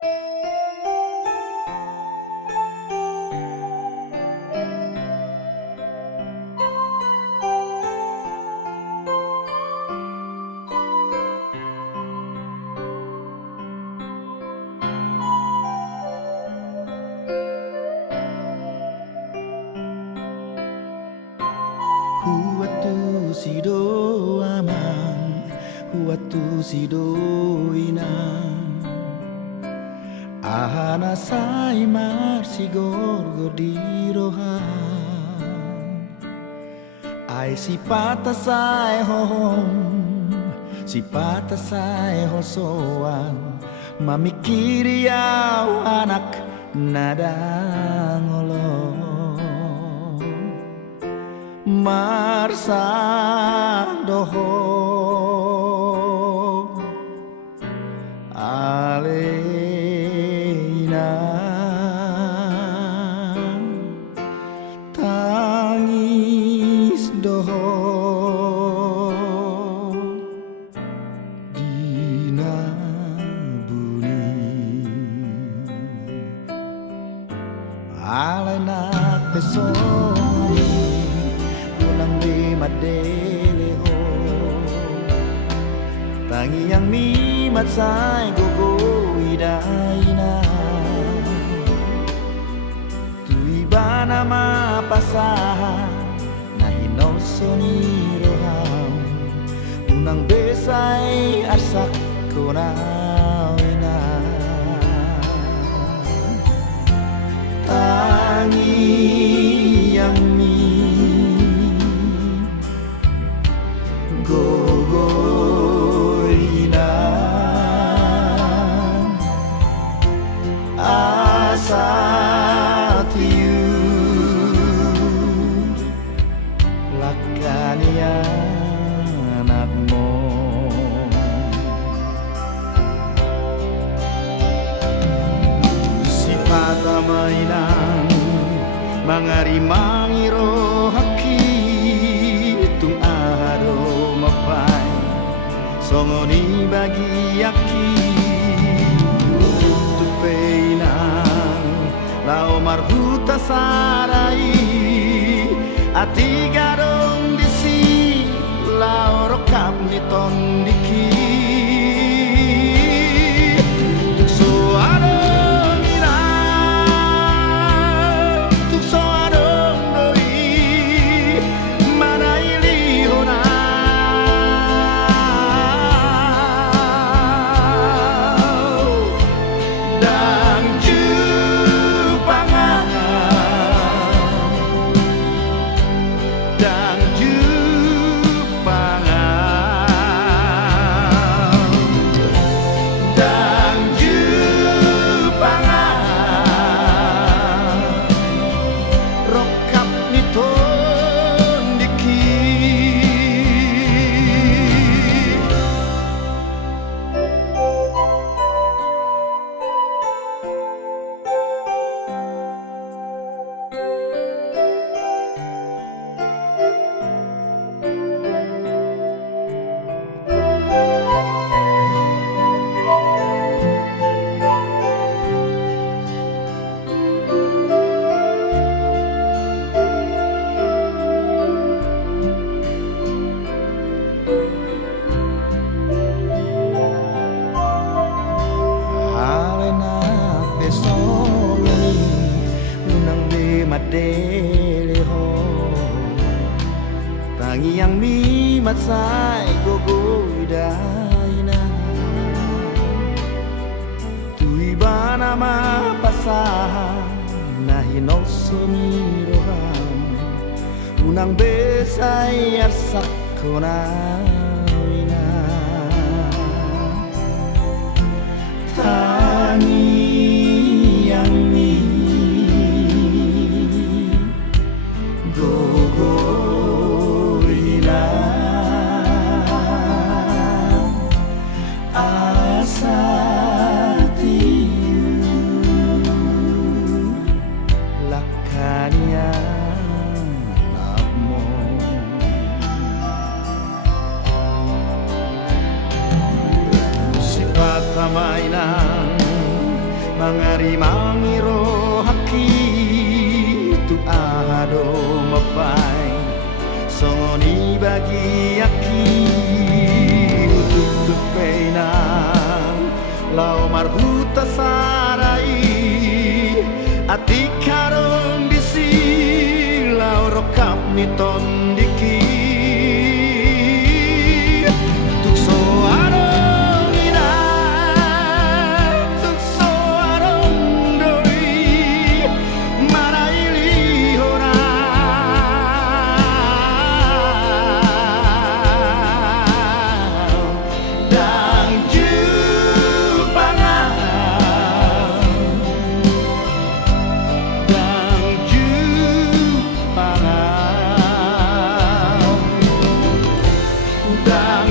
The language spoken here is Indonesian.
Huwatu sido aman, huwatu sido inang. Ahana sai mar sigor godiroha. Ai si pata sai hohom, si pata sai hosoan. Mamikiri au anak nada ngolong. Marsa doho aleina tangis doho dina buni alena pesoni di madele ho tangi yang mi matsai gogo idaina tui bana ma pasaha nahino soni roham unang besai arsak konawina tangi yang mi gogoina asatiu lakania anakmu sipata mainan mangari mangiro haki tung aro mapai songoni bagi yaki untuk peinang lau marhuta sarai ati garong disi lau rokap ni tondiki tuk soarong ina tuk soarong doi mana ilihona madele ho tangi yang mi matsai gogo idaina tui bana ma pasaha nahi no soni roham unang besai arsak konawina tangi yang mi gogoina asatiu lakania napmo sifat mainan mangari mangiro haki tu ahado mapai songoni bagi aki untuk penang lau marhuta sarai ati karong bisi lau rokap miton diki tuk so arong ina tuk so arong doi maraili hora dan jupangan dan jupangan dan